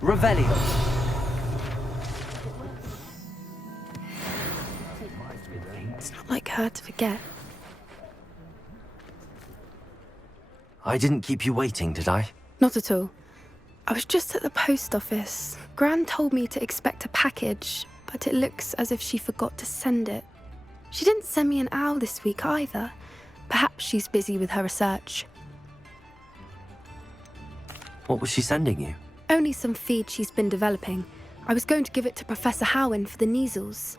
Revelio. It's not like her to forget. I didn't keep you waiting, did I? Not at all. I was just at the post office. Gran told me to expect a package, but it looks as if she forgot to send it. She didn't send me an owl this week either. Perhaps she's busy with her research. What was she sending you? Only some feed she's been developing. I was going to give it to Professor Howen for the measles.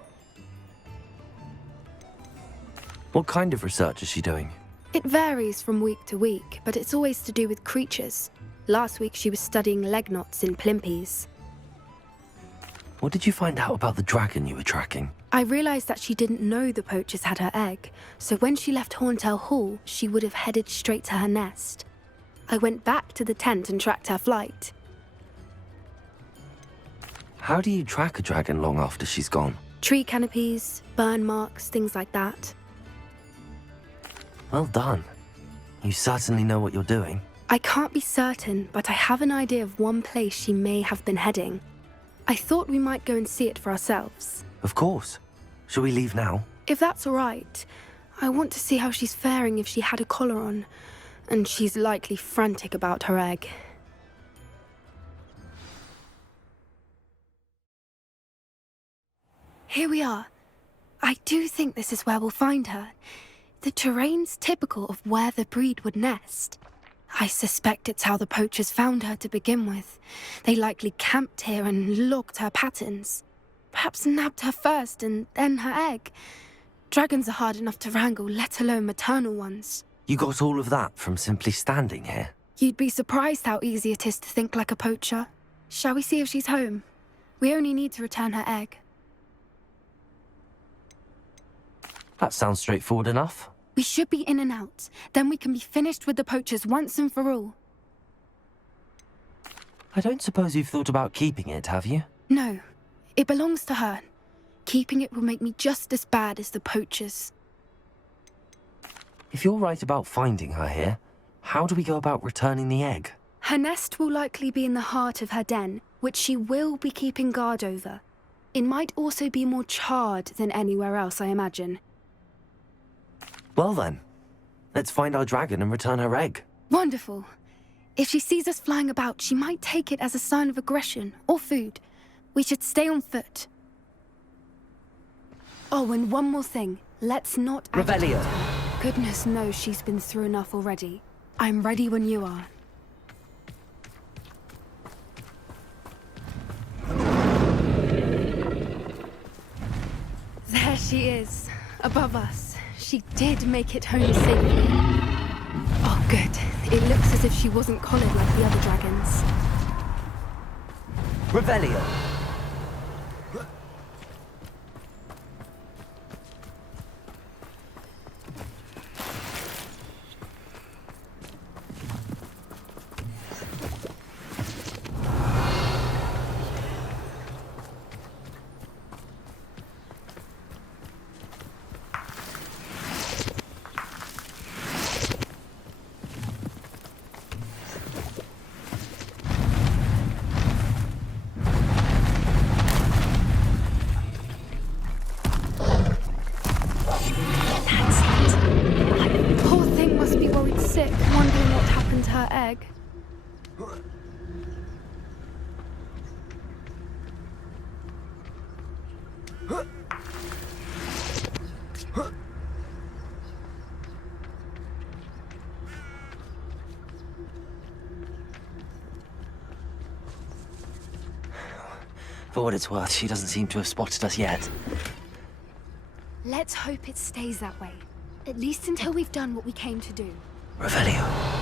What kind of research is she doing? It varies from week to week, but it's always to do with creatures. Last week she was studying leg knots in plimpies. What did you find out about the dragon you were tracking? I realised that she didn't know the poachers had her egg, so when she left Horntail Hall, she would have headed straight to her nest. I went back to the tent and tracked her flight. How do you track a dragon long after she's gone? Tree canopies, burn marks, things like that. Well done. You certainly know what you're doing. I can't be certain, but I have an idea of one place she may have been heading. I thought we might go and see it for ourselves. Of course. Shall we leave now? If that's all right, I want to see how she's faring if she had a collar on, and she's likely frantic about her egg. Here we are. I do think this is where we'll find her. The terrain's typical of where the breed would nest. I suspect it's how the poachers found her to begin with. They likely camped here and logged her patterns. Perhaps nabbed her first and then her egg. Dragons are hard enough to wrangle, let alone maternal ones. You got all of that from simply standing here? You'd be surprised how easy it is to think like a poacher. Shall we see if she's home? We only need to return her egg. That sounds straightforward enough. We should be in and out. Then we can be finished with the poachers once and for all. I don't suppose you've thought about keeping it, have you? No. It belongs to her. Keeping it will make me just as bad as the poachers. If you're right about finding her here, how do we go about returning the egg? Her nest will likely be in the heart of her den, which she will be keeping guard over. It might also be more charred than anywhere else, I imagine. Well then, let's find our dragon and return her egg. Wonderful. If she sees us flying about, she might take it as a sign of aggression or food. We should stay on foot. Oh, and one more thing. Let's not agitate Revelio. her. Goodness knows she's been through enough already. I'm ready when you are. There she is, above us. She did make it home safely. Oh, good. It looks as if she wasn't collared like the other dragons. Revelio. Egg. For what it's worth, she doesn't seem to have spotted us yet. Let's hope it stays that way. At least until we've done what we came to do. Revelio.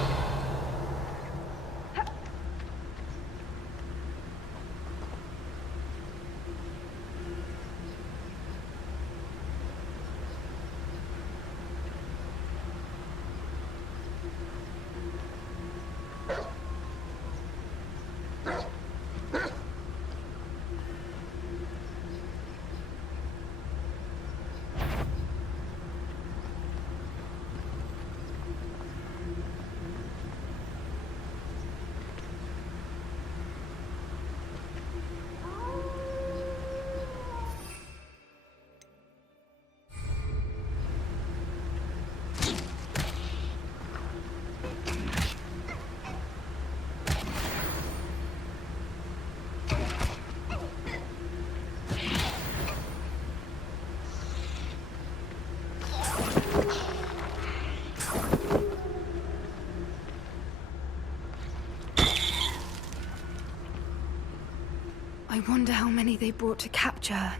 I wonder how many they brought to capture her.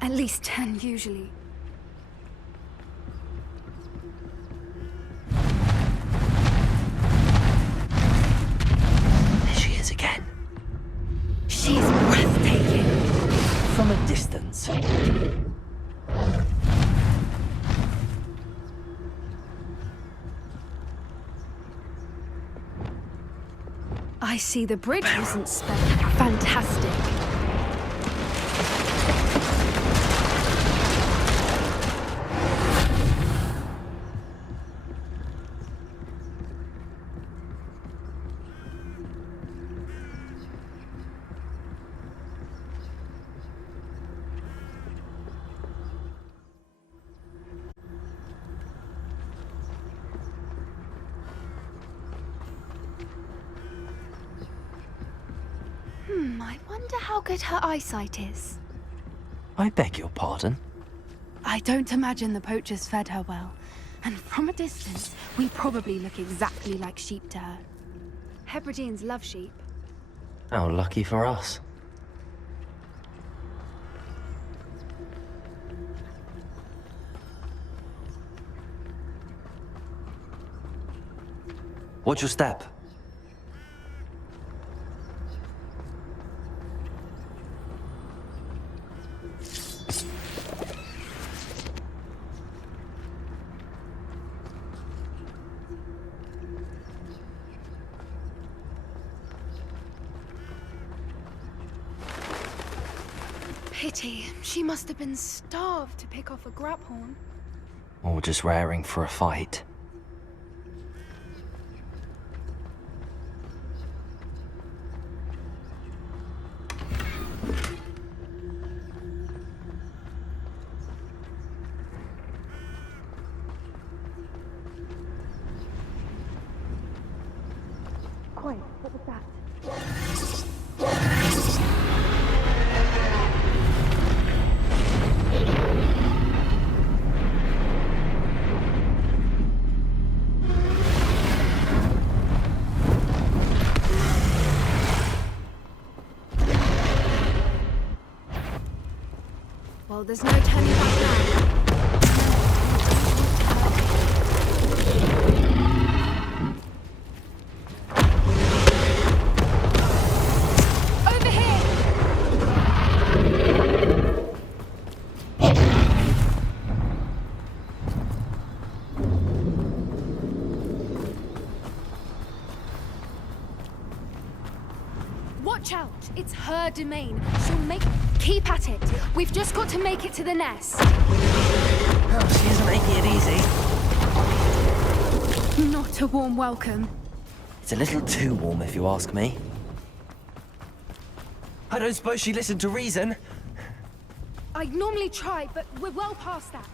At least 10, usually. There she is again. She's breathtaking. From a distance. I see the bridge wasn't spared. Fantastic. I wonder how good her eyesight is. I beg your pardon? I don't imagine the poachers fed her well. And from a distance, we probably look exactly like sheep to her. Hebrideans love sheep. How lucky for us. Watch your step. Pity. She must have been starved to pick off a grapehorn. Or just raring for a fight. Quiet, what was that? Well, there's no turning back now. Over here! Watch out! It's her domain. She'll make... Keep at it. We've just got to make it to the nest. Oh, she isn't making it easy. Not a warm welcome. It's a little too warm, if you ask me. I don't suppose she listened to reason. I'd normally try, but we're well past that.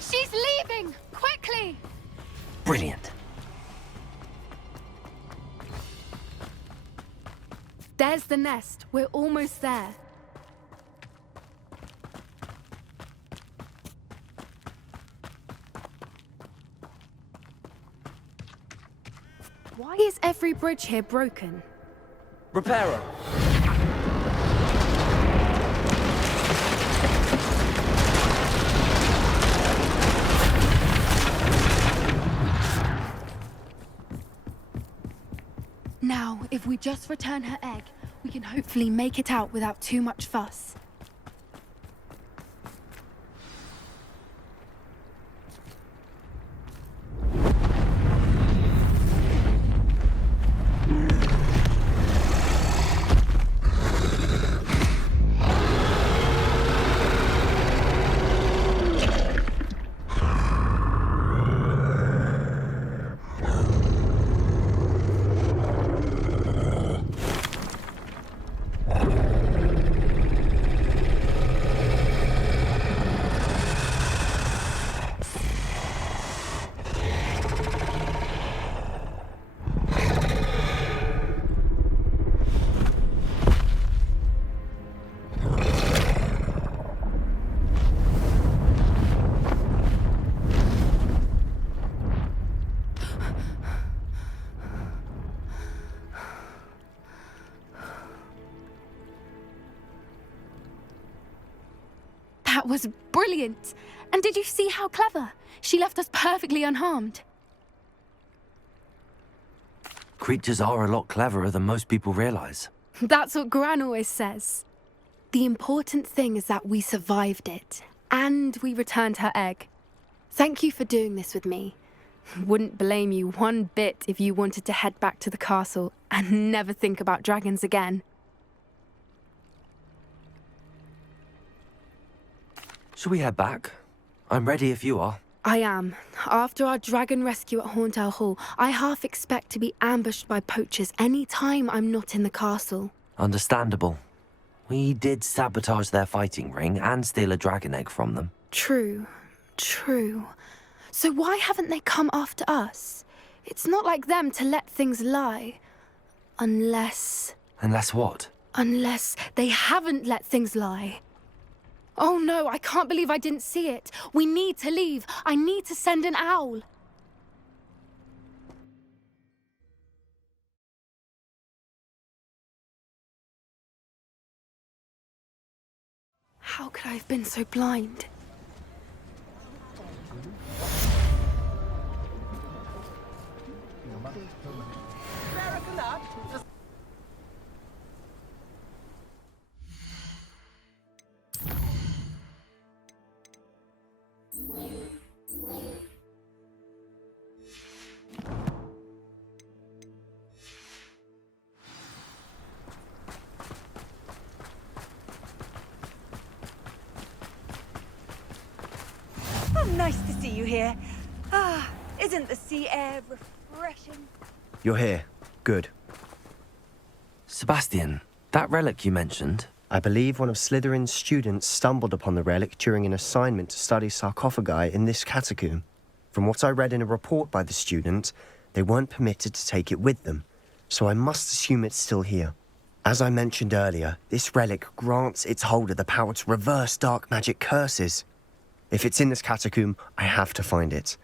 She's leaving! Quickly! Brilliant. There's the nest. We're almost there. Why is every bridge here broken? Repair her. Now, if we just return her egg, we can hopefully make it out without too much fuss. That was brilliant. And did you see how clever? She left us perfectly unharmed. Creatures are a lot cleverer than most people realize. That's what Gran always says. The important thing is that we survived it, and we returned her egg. Thank you for doing this with me. Wouldn't blame you one bit if you wanted to head back to the castle and never think about dragons again. Shall we head back? I'm ready if you are. I am. After our dragon rescue at Hauntel Hall, I half expect to be ambushed by poachers any time I'm not in the castle. Understandable. We did sabotage their fighting ring and steal a dragon egg from them. True. So why haven't they come after us? It's not like them to let things lie. Unless what? Unless they haven't let things lie. Oh no, I can't believe I didn't see it. We need to leave. I need to send an owl. How could I have been so blind? Nice to see you here. Isn't the sea air refreshing? You're here. Good. Sebastian, that relic you mentioned, I believe one of Slytherin's students stumbled upon the relic during an assignment to study sarcophagi in this catacomb. From what I read in a report by the student, they weren't permitted to take it with them, so I must assume it's still here. As I mentioned earlier, this relic grants its holder the power to reverse dark magic curses. If it's in this catacomb, I have to find it.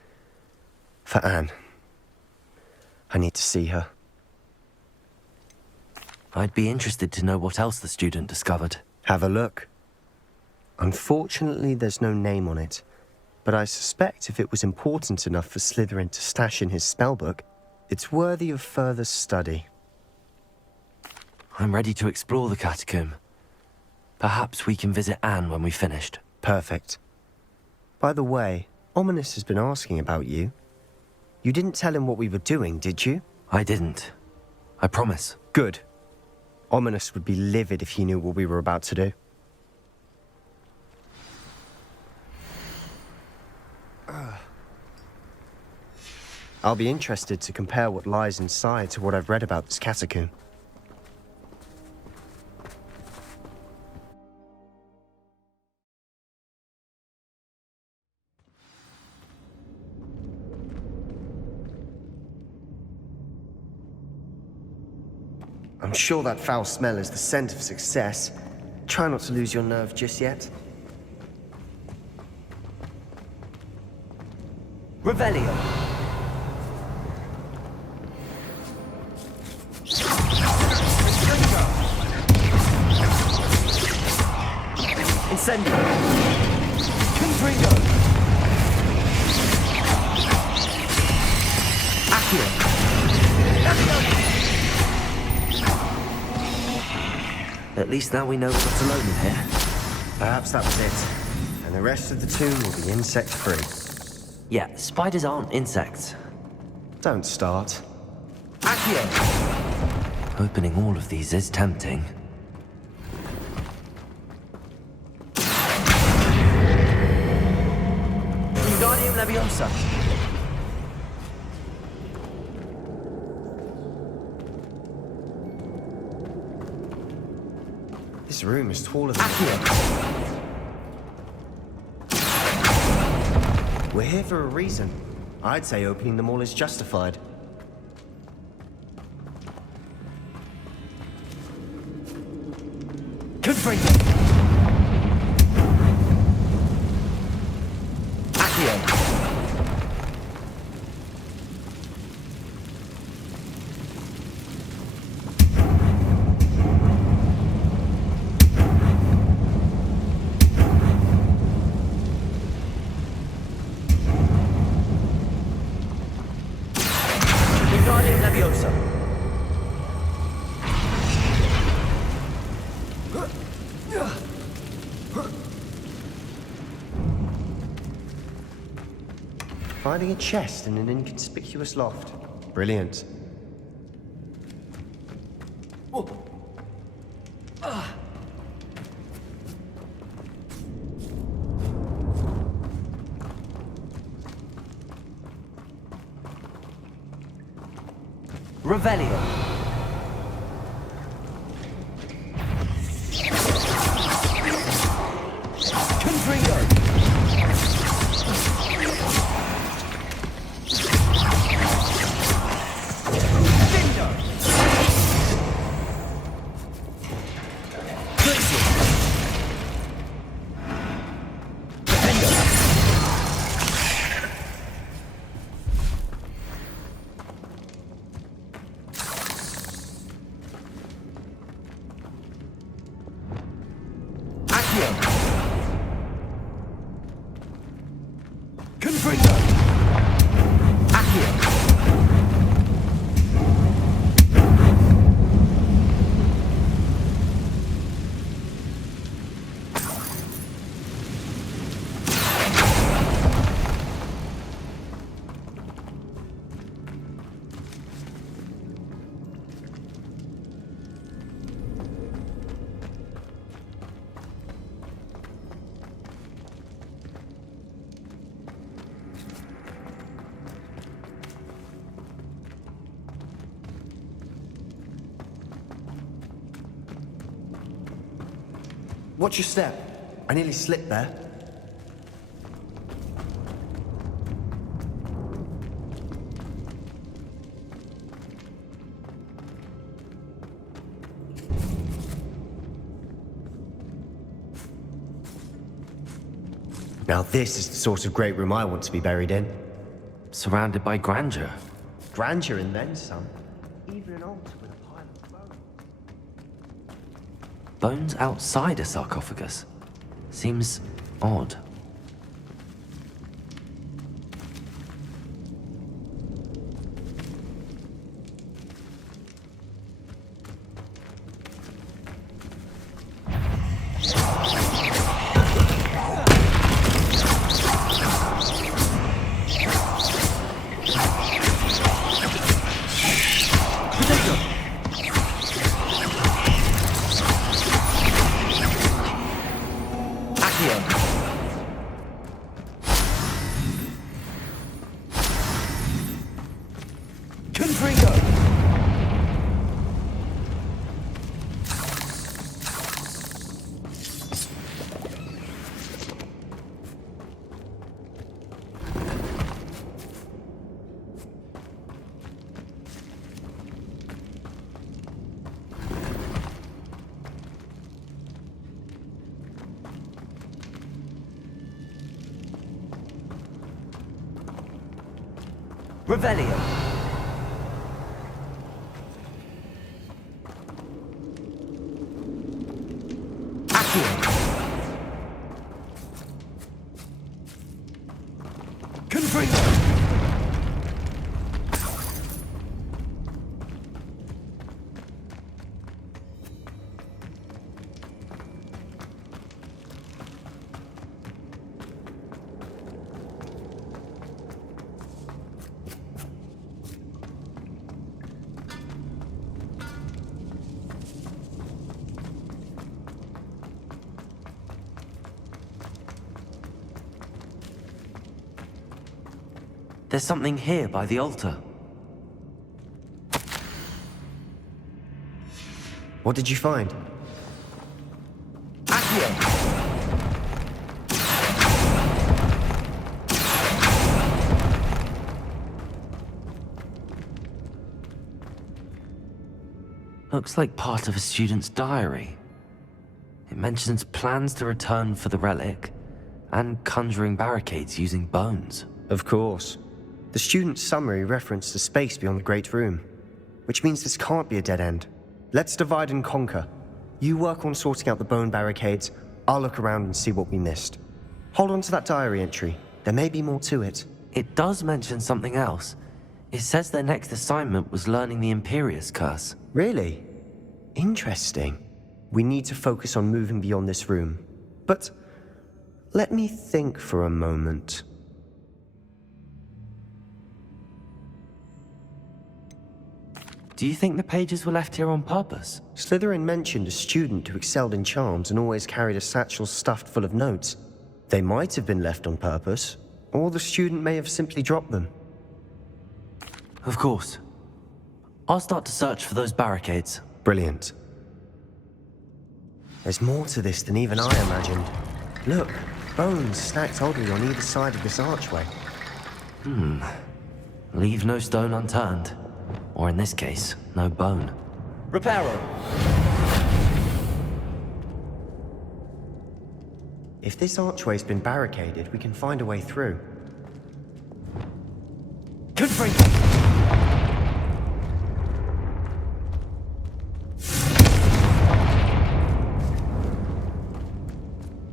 For Anne. I need to see her. I'd be interested to know what else the student discovered. Have a look. Unfortunately, there's no name on it, but I suspect if it was important enough for Slytherin to stash in his spellbook, it's worthy of further study. I'm ready to explore the catacomb. Perhaps we can visit Anne when we've finished. Perfect. By the way, Ominous has been asking about you. You didn't tell him what we were doing, did you? I didn't. I promise. Good. Ominous would be livid if he knew what we were about to do. I'll be interested to compare what lies inside to what I've read about this catacomb. I'm sure that foul smell is the scent of success. Try not to lose your nerve just yet. Revelio. Incendio. Confringo. Accio. At least now we know we're not alone in here. Perhaps that was it. And the rest of the tomb will be insect-free. Yeah, spiders aren't insects. Don't start. Accio! Opening all of these is tempting. Wingardium Leviosa! This room is taller than... We're here for a reason. I'd say opening them all is justified. Confringo! Accio! Finding a chest in an inconspicuous loft. Brilliant. Revelio. Confringo. Vindo. Crazy. Vindo. Accio. Confringo. Accio. Watch your step. I nearly slipped there. Now this is the sort of great room I want to be buried in. Surrounded by grandeur. Grandeur and then some. Even an altar with a pile of bones. Bones outside a sarcophagus. Seems odd. Revelio. Accio. Confringo. There's something here by the altar. What did you find? Accio. Looks like part of a student's diary. It mentions plans to return for the relic and conjuring barricades using bones. Of course. The student's summary referenced the space beyond the Great Room, which means this can't be a dead end. Let's divide and conquer. You work on sorting out the bone barricades, I'll look around and see what we missed. Hold on to that diary entry. There may be more to it. It does mention something else. It says their next assignment was learning the Imperious Curse. Really? Interesting. We need to focus on moving beyond this room. But let me think for a moment. Do you think the pages were left here on purpose? Slytherin mentioned a student who excelled in charms and always carried a satchel stuffed full of notes. They might have been left on purpose, or the student may have simply dropped them. Of course. I'll start to search for those barricades. Brilliant. There's more to this than even I imagined. Look, bones stacked oddly on either side of this archway. Leave no stone unturned. Or in this case, no bone. Reparo! If this archway's been barricaded, we can find a way through. Confringo!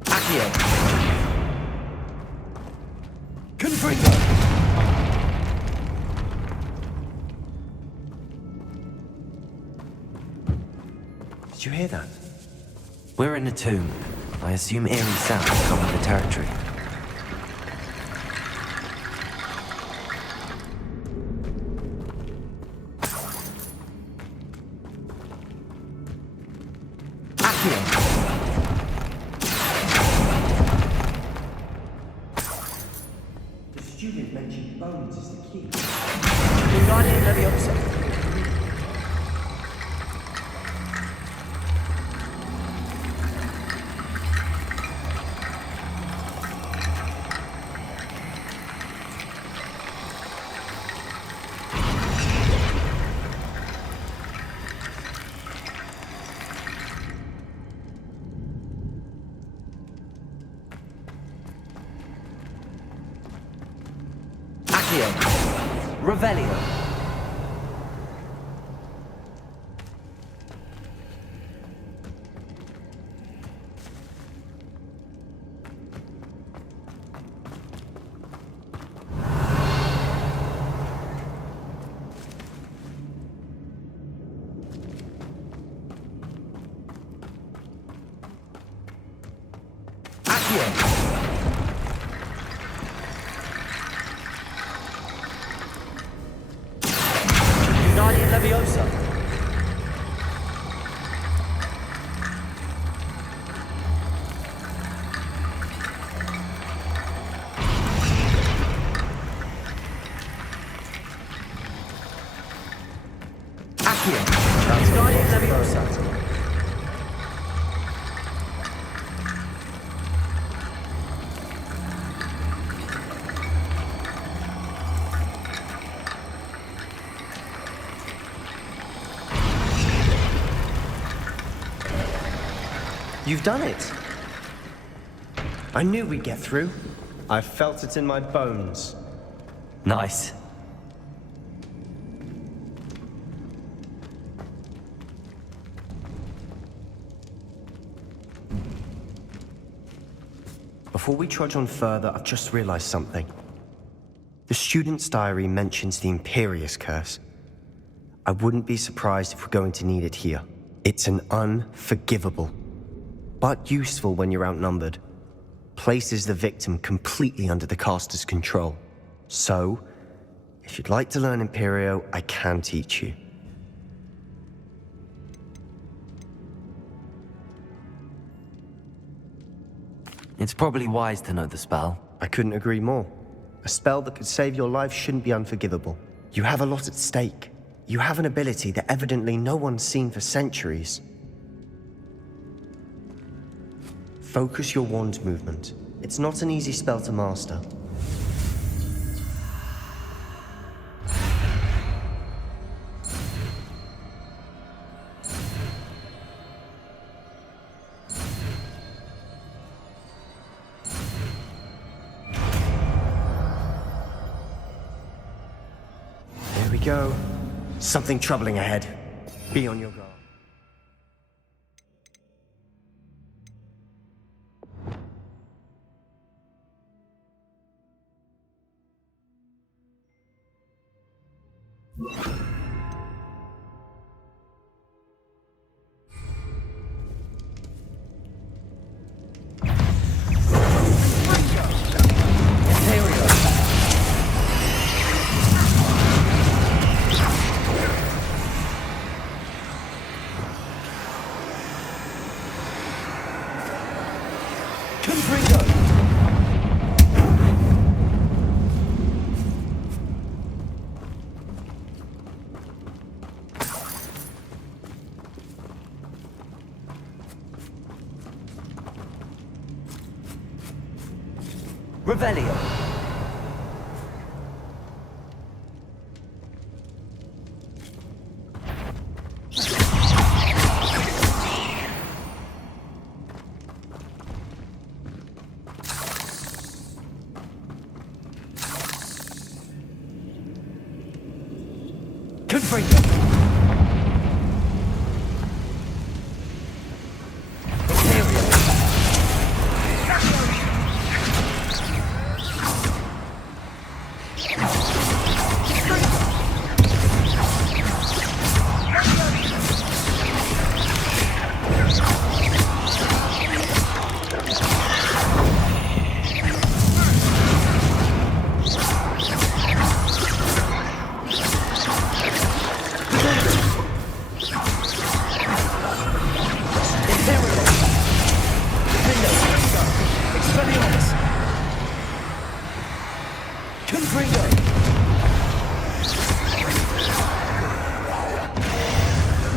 Accio! Confringo! Did you hear that? We're in a tomb. I assume eerie sounds cover the territory. The student mentioned bones as the key. Wingardium Leviosa! Revelio. Accio. Wingardium Leviosa. Accio. Wingardium Leviosa. You've done it! I knew we'd get through. I felt it in my bones. Nice. Before we trudge on further, I've just realized something. The student's diary mentions the Imperious Curse. I wouldn't be surprised if we're going to need it here. It's an unforgivable, but useful when you're outnumbered. Places the victim completely under the caster's control. So, if you'd like to learn Imperio, I can teach you. It's probably wise to know the spell. I couldn't agree more. A spell that could save your life shouldn't be unforgivable. You have a lot at stake. You have an ability that evidently no one's seen for centuries. Focus your wand movement. It's not an easy spell to master. There we go. Something troubling ahead. Be on your guard. Revelio. Confringo.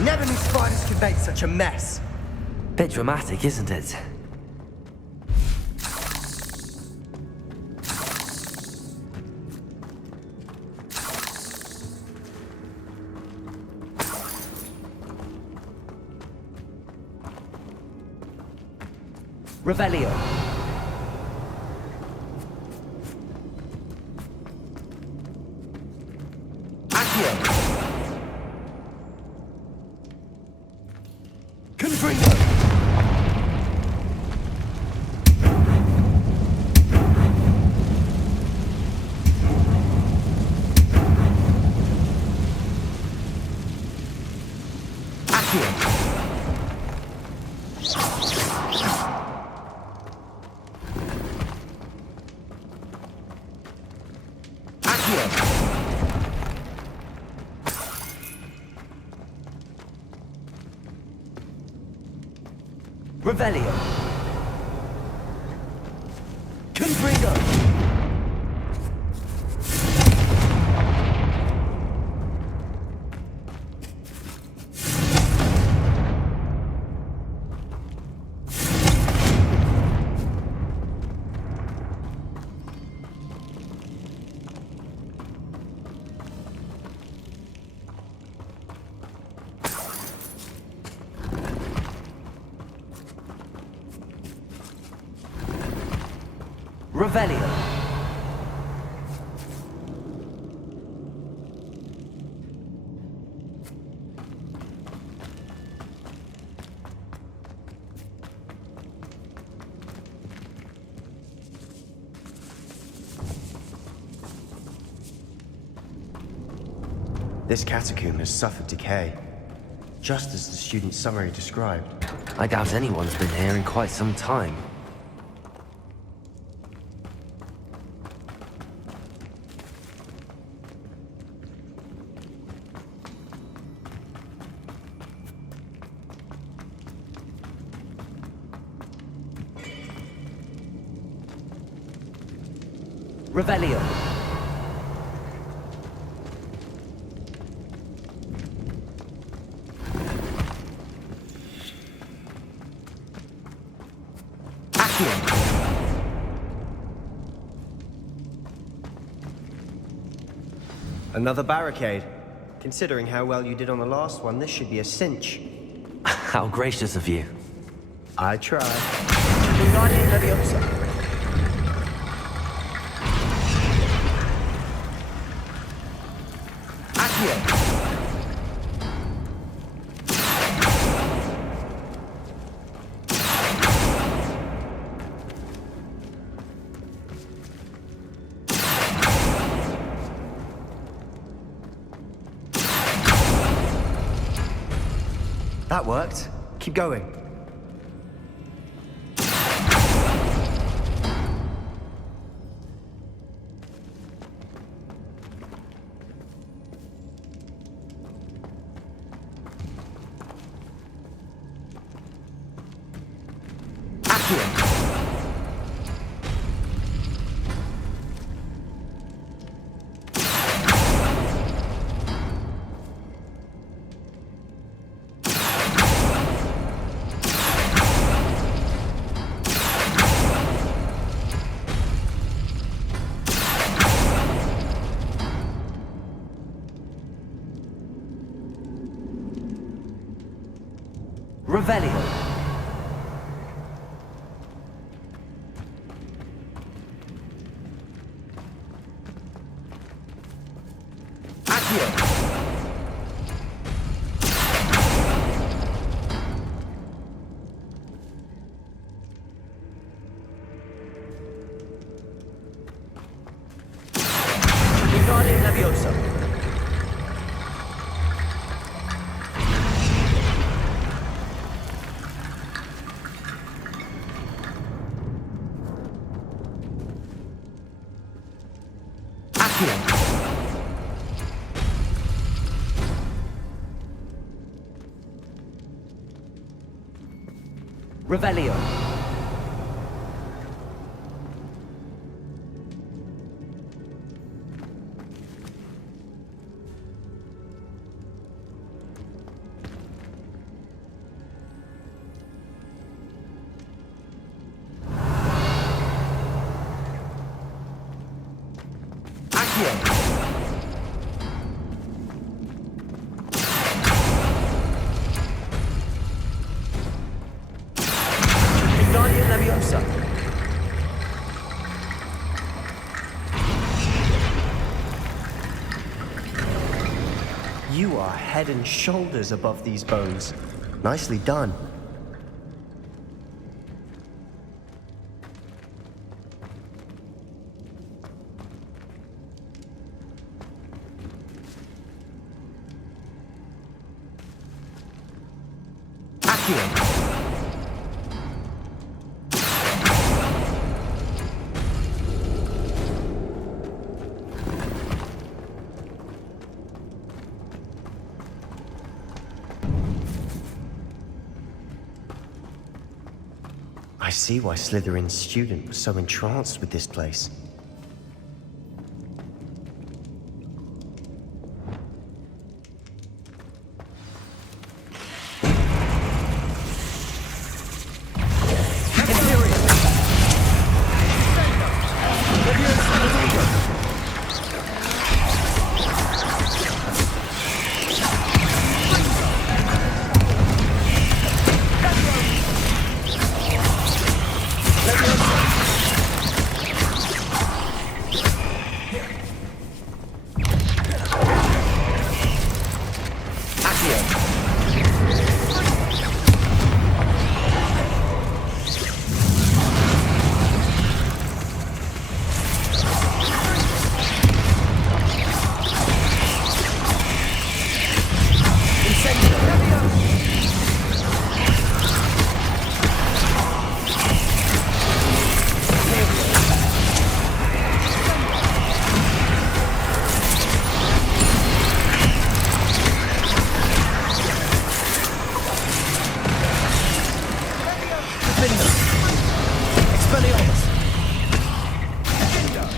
Never knew spiders could make such a mess. Bit dramatic, isn't it? Revelio. Accio. Confringo. Accio. Revelio. Confringo. Revelio. This catacomb has suffered decay, just as the student's summary described. I doubt anyone's been here in quite some time. Revelio. Accio. Another barricade. Considering how well you did on the last one, this should be a cinch. How gracious of you. I tried. Wingardium Leviosa. That worked. Keep going. Revelio. Accio. Wingardium Leviosa. Revelio. Accio. Wingardium Leviosa. You are head and shoulders above these bones. Nicely done. Accio. I see why Slytherin's student was so entranced with this place.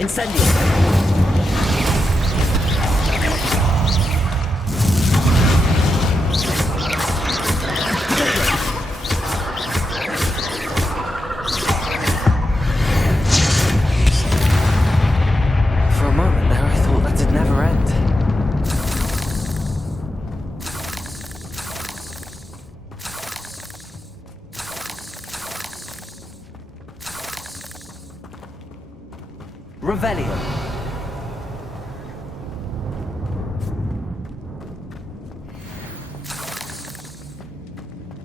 Incendio. For a moment there, I thought that'd never end. Revelio.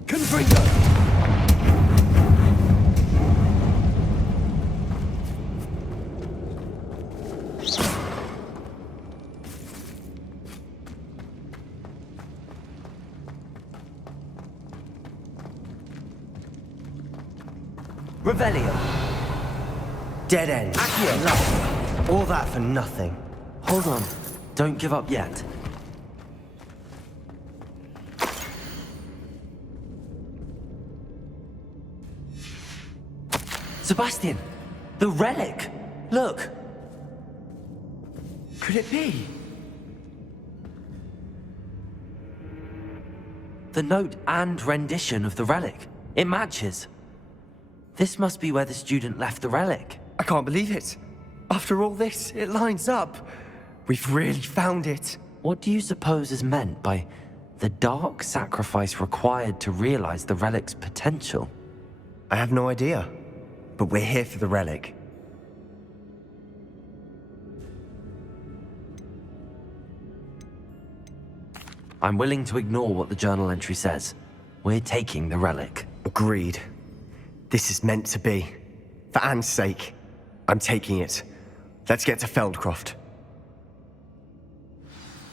Confringo. Revelio. Dead end. Accio. Nothing. All that for nothing. Hold on. Don't give up yet. Sebastian! The relic! Look! Could it be? The note and rendition of the relic. It matches. This must be where the student left the relic. I can't believe it. After all this, it lines up. We've really found it. What do you suppose is meant by The dark sacrifice required to realize the relic's potential. I have no idea, but we're here for the relic. I'm willing to ignore what the journal entry says. We're taking the relic. Agreed. This is meant to be. For Anne's sake, I'm taking it. Let's get to Feldcroft.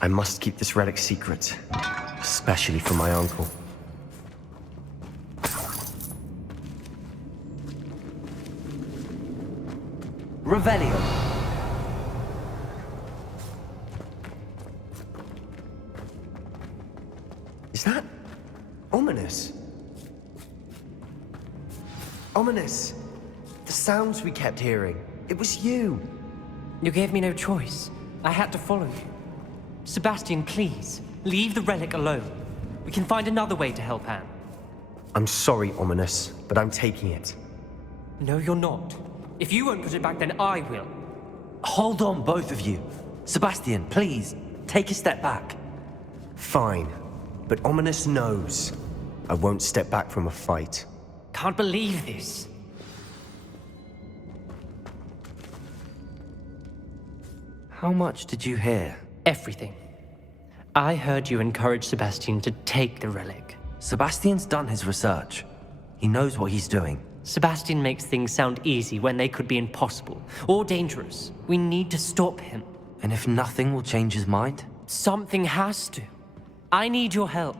I must keep this relic secret, especially from my uncle. Revelio. Is that ominous? Ominous! The sounds we kept hearing. It was you. You gave me no choice. I had to follow you. Sebastian, please, leave the relic alone. We can find another way to help Anne. I'm sorry, Ominous, but I'm taking it. No, you're not. If you won't put it back, then I will. Hold on, both of you. Sebastian, please, take a step back. Fine, but Ominous knows I won't step back from a fight. Can't believe this. How much did you hear? Everything. I heard you encourage Sebastian to take the relic. Sebastian's done his research. He knows what he's doing. Sebastian makes things sound easy when they could be impossible or dangerous. We need to stop him. And if nothing will change his mind? Something has to. I need your help.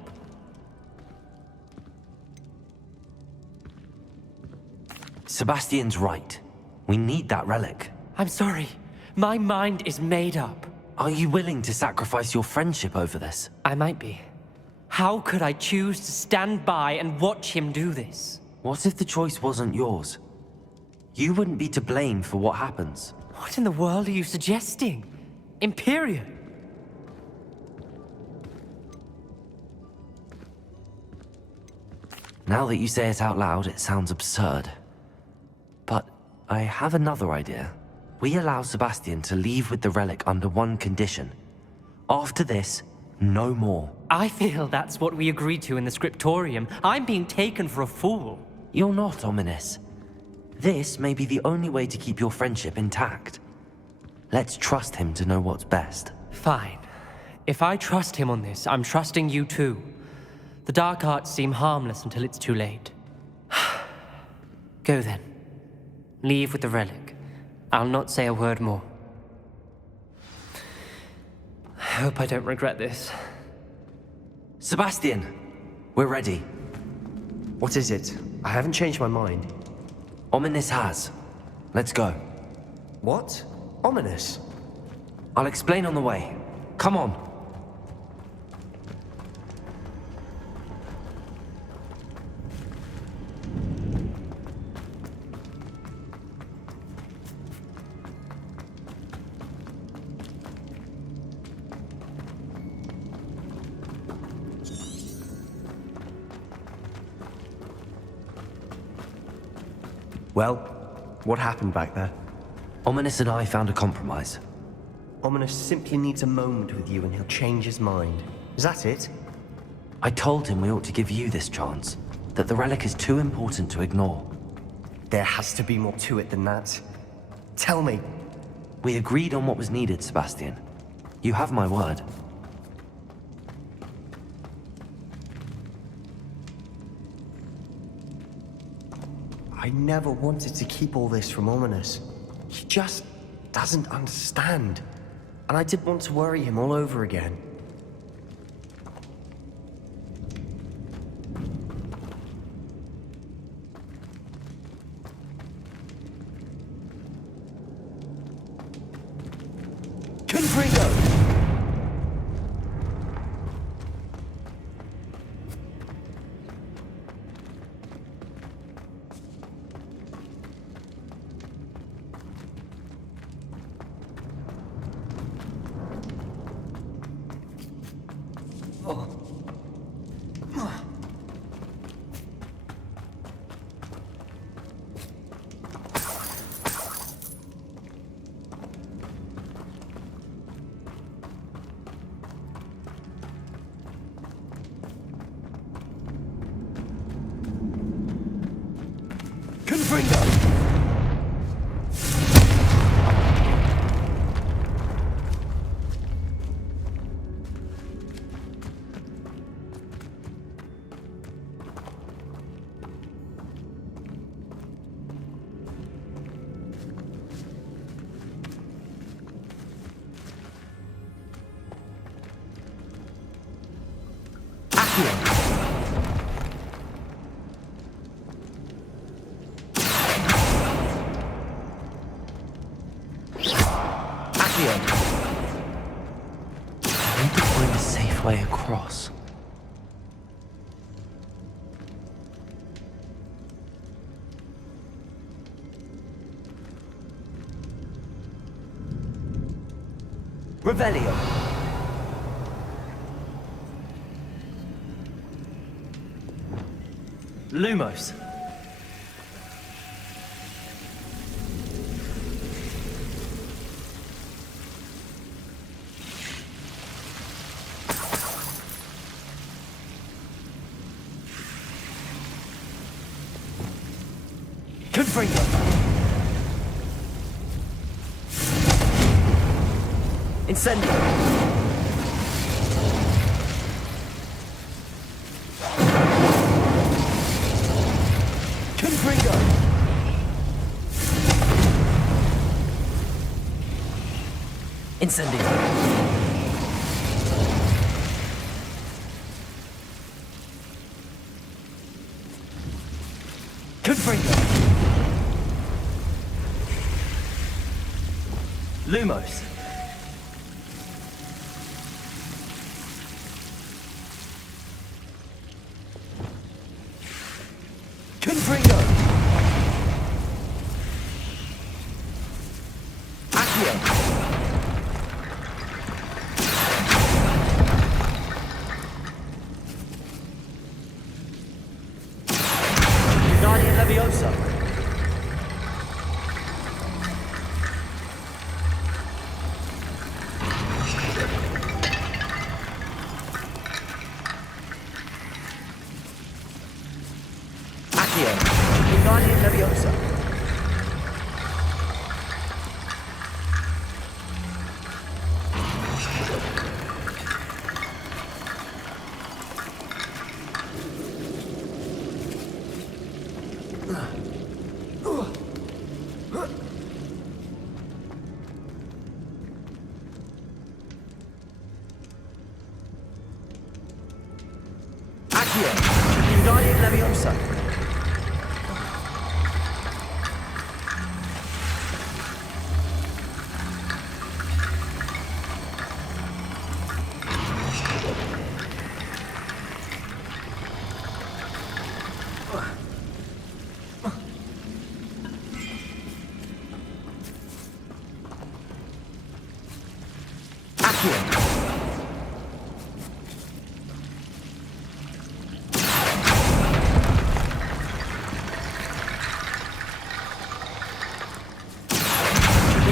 Sebastian's right. We need that relic. I'm sorry. My mind is made up. Are you willing to sacrifice your friendship over this? I might be. How could I choose to stand by and watch him do this? What if the choice wasn't yours? You wouldn't be to blame for what happens. What in the world are you suggesting? Imperium? Now that you say it out loud, it sounds absurd. But I have another idea. We allow Sebastian to leave with the relic under one condition. After this, no more. I feel that's what we agreed to in the scriptorium. I'm being taken for a fool. You're not, Ominous. This may be the only way to keep your friendship intact. Let's trust him to know what's best. Fine. If I trust him on this, I'm trusting you too. The dark arts seem harmless until it's too late. Go then. Leave with the relic. I'll not say a word more. I hope I don't regret this. Sebastian, we're ready. What is it? I haven't changed my mind. Ominous has. Let's go. What? Ominous? I'll explain on the way. Come on. Well, what happened back there? Ominous and I found a compromise. Ominous simply needs a moment with you and he'll change his mind. Is that it? I told him we ought to give you this chance, that the relic is too important to ignore. There has to be more to it than that. Tell me. We agreed on what was needed, Sebastian. You have my word. I never wanted to keep all this from Ominous. He just doesn't understand. And I didn't want to worry him all over again. Confringo! Confringo! I need to find a safe way across. Revelio. Lumos. Confringo. Incendio. Confringo. Incendio. Confringo. Lumos. Confringo. Accio. Guardian Leviosa. Guardian Leviosa. Accio. Guardian Leviosa.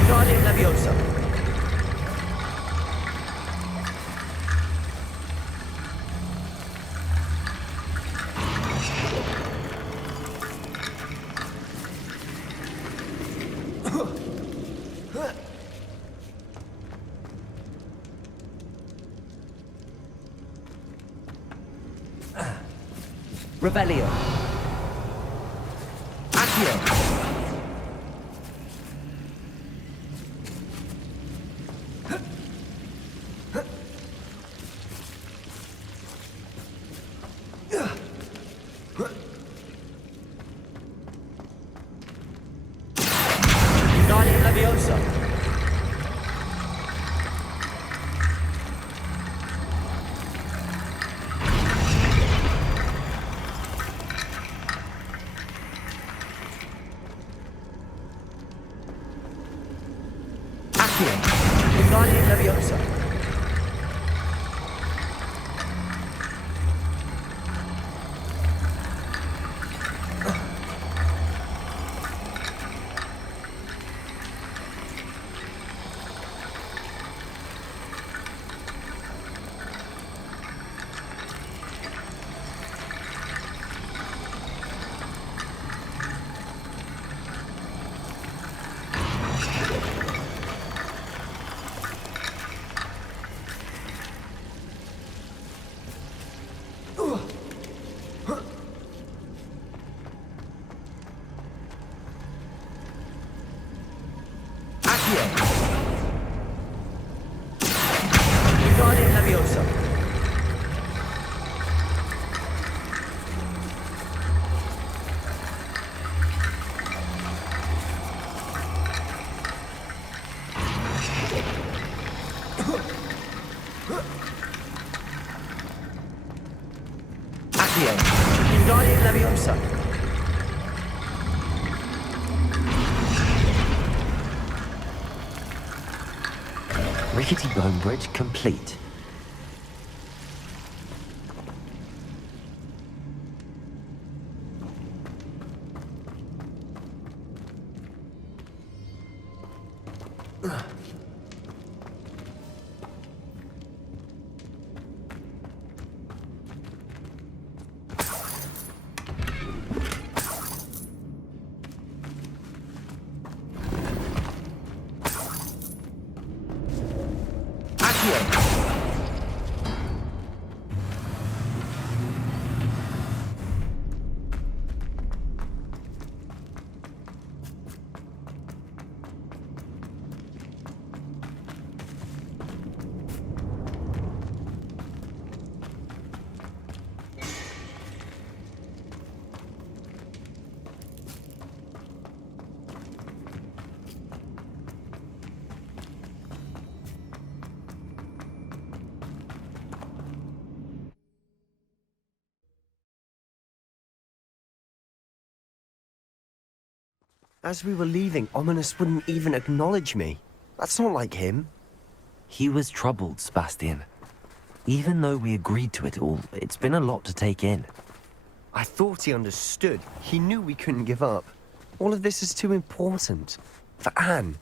Guardian Leviosa. Revelio. Accio. Guardian Leviosa. Accio. Guardian Leviosa. Leviosa! Rickety bone bridge complete. As we were leaving, Ominous wouldn't even acknowledge me. That's not like him. He was troubled, Sebastian. Even though we agreed to it all, it's been a lot to take in. I thought he understood. He knew we couldn't give up. All of this is too important. For Anne.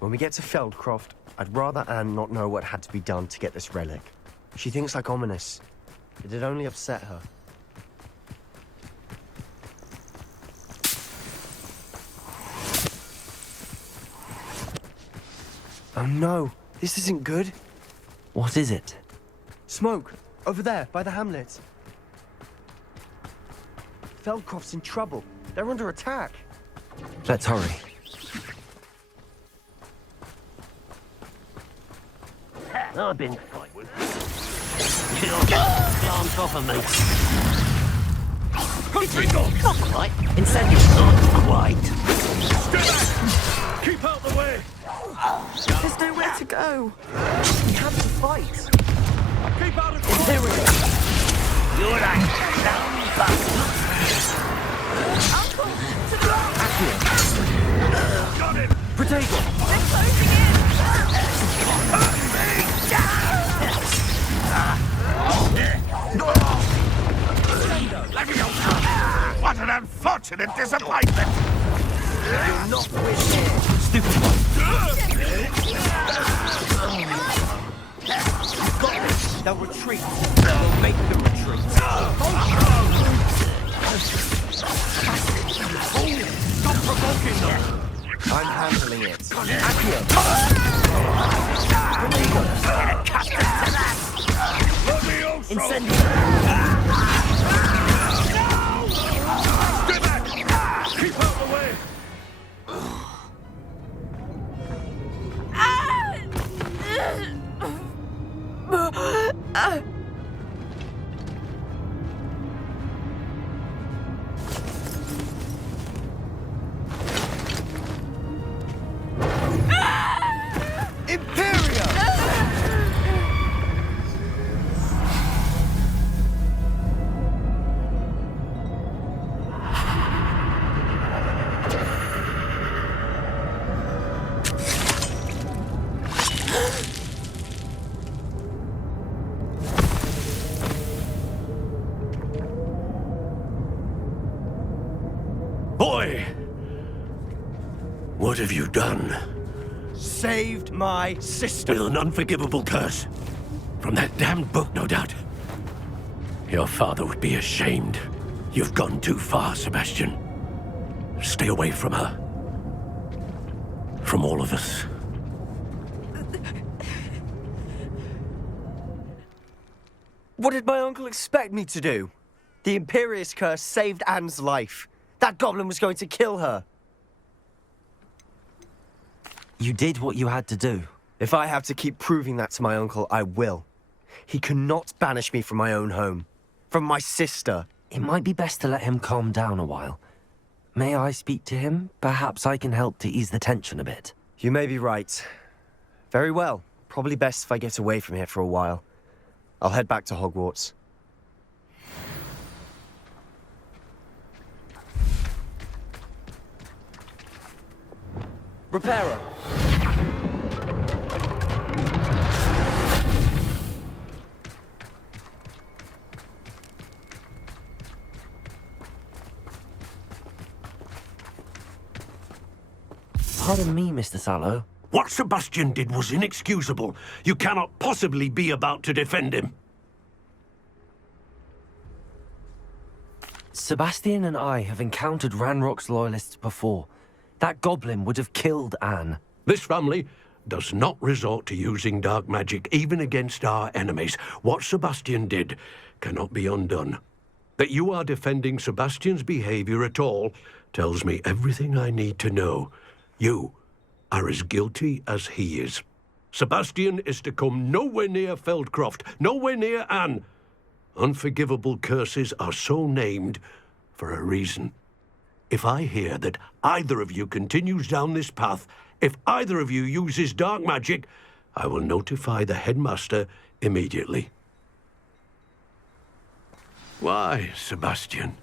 When we get to Feldcroft, I'd rather Anne not know what had to be done to get this relic. She thinks like Ominous. It'd only upset her. Oh no, this isn't good. What is it? Smoke, over there, by the hamlet. Feldcroft's in trouble. They're under attack. Let's hurry. I've been fighting. You'll glance off of me. Gryffindor! Not quite. Incendiary. Not quite. Stay back! Keep out the way! There's nowhere to go. We have to fight. Keep out of the way! You're a dumb bastard. Uncle, to the right. Got him! Protego! They're closing in! What an unfortunate disappointment! You're not with here. Stupid one. You've got this. They'll retreat. We'll make them retreat. Stop provoking them! I'm handling it. Accio. Leviosa! Incendiary. Stay back! Keep out the way! Boy! What have you done? Saved my sister. With an unforgivable curse. From that damned book, no doubt. Your father would be ashamed. You've gone too far, Sebastian. Stay away from her. From all of us. What did my uncle expect me to do? The Imperious Curse saved Anne's life. That goblin was going to kill her. You did what you had to do. If I have to keep proving that to my uncle, I will. He cannot banish me from my own home. From my sister. It might be best to let him calm down a while. May I speak to him? Perhaps I can help to ease the tension a bit. You may be right. Very well. Probably best if I get away from here for a while. I'll head back to Hogwarts. Reparo. Pardon me, Mr. Sallow. What Sebastian did was inexcusable. You cannot possibly be about to defend him. Sebastian and I have encountered Ranrock's loyalists before. That goblin would have killed Anne. This family does not resort to using dark magic even against our enemies. What Sebastian did cannot be undone. That you are defending Sebastian's behavior at all tells me everything I need to know. You are as guilty as he is. Sebastian is to come nowhere near Feldcroft, nowhere near Anne. Unforgivable curses are so named for a reason. If I hear that either of you continues down this path, if either of you uses dark magic, I will notify the headmaster immediately. Why, Sebastian?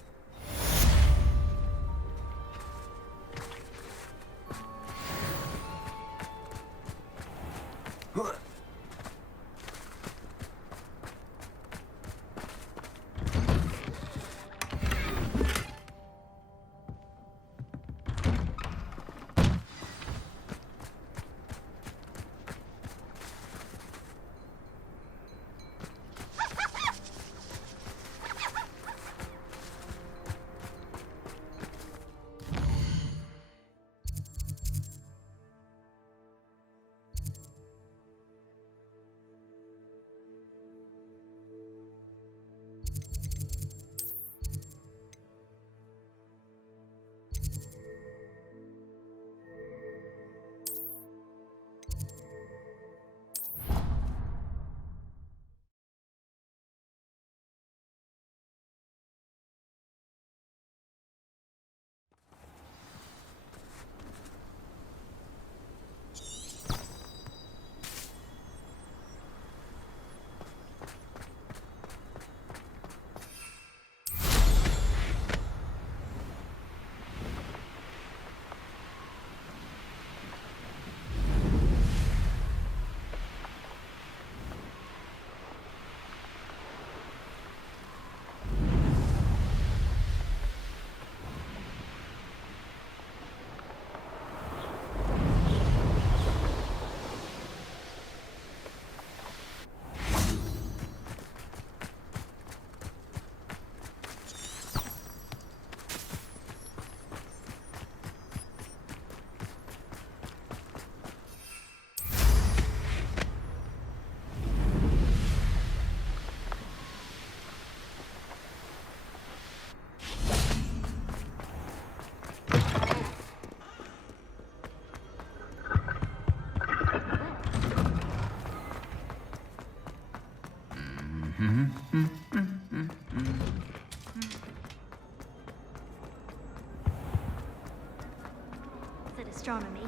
Said astronomy.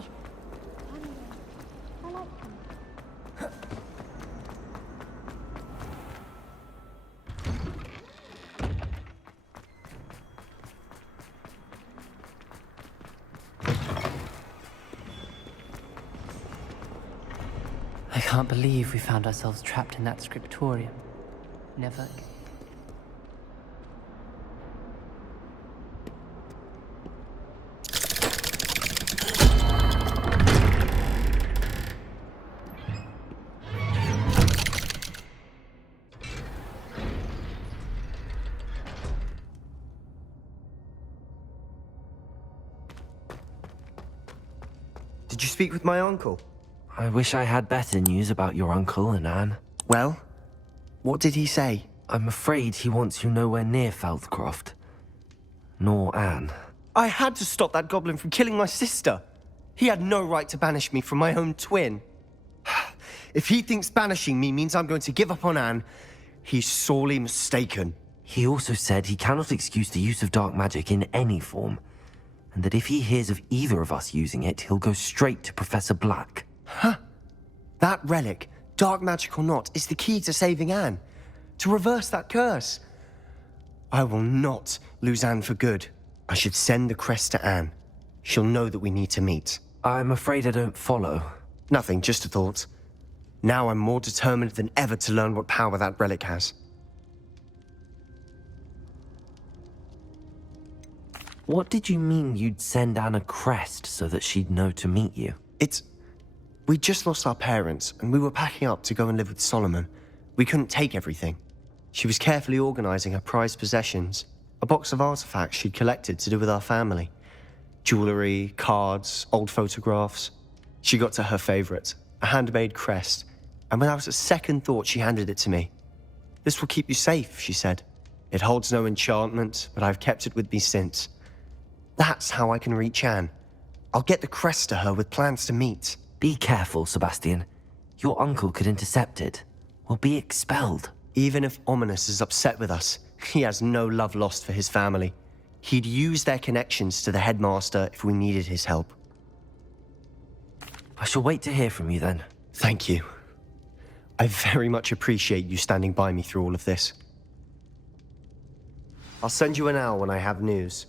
I like them. I can't believe we found ourselves trapped in that scriptorium. Never again. Did you speak with my uncle? I wish I had better news about your uncle and Anne. Well, what did he say? I'm afraid he wants you nowhere near Feldcroft. Nor Anne. I had to stop that goblin from killing my sister. He had no right to banish me from my own twin. If he thinks banishing me means I'm going to give up on Anne, he's sorely mistaken. He also said he cannot excuse the use of dark magic in any form, and that if he hears of either of us using it, he'll go straight to Professor Black. That relic, dark magic or not, is the key to saving Anne. To reverse that curse. I will not lose Anne for good. I should send the crest to Anne. She'll know that we need to meet. I'm afraid I don't follow. Nothing, just a thought. Now I'm more determined than ever to learn what power that relic has. What did you mean you'd send Anne a crest so that she'd know to meet you? We just lost our parents, and we were packing up to go and live with Solomon. We couldn't take everything. She was carefully organizing her prized possessions, a box of artifacts she'd collected to do with our family. Jewelry, cards, old photographs. She got to her favorite, a handmade crest, and without a second thought she handed it to me. "This will keep you safe," she said. "It holds no enchantment, but I've kept it with me since. That's how I can reach Anne. I'll get the crest to her with plans to meet." Be careful, Sebastian. Your uncle could intercept it. We'll be expelled. Even if Ominous is upset with us, he has no love lost for his family. He'd use their connections to the headmaster if we needed his help. I shall wait to hear from you then. Thank you. I very much appreciate you standing by me through all of this. I'll send you an owl when I have news.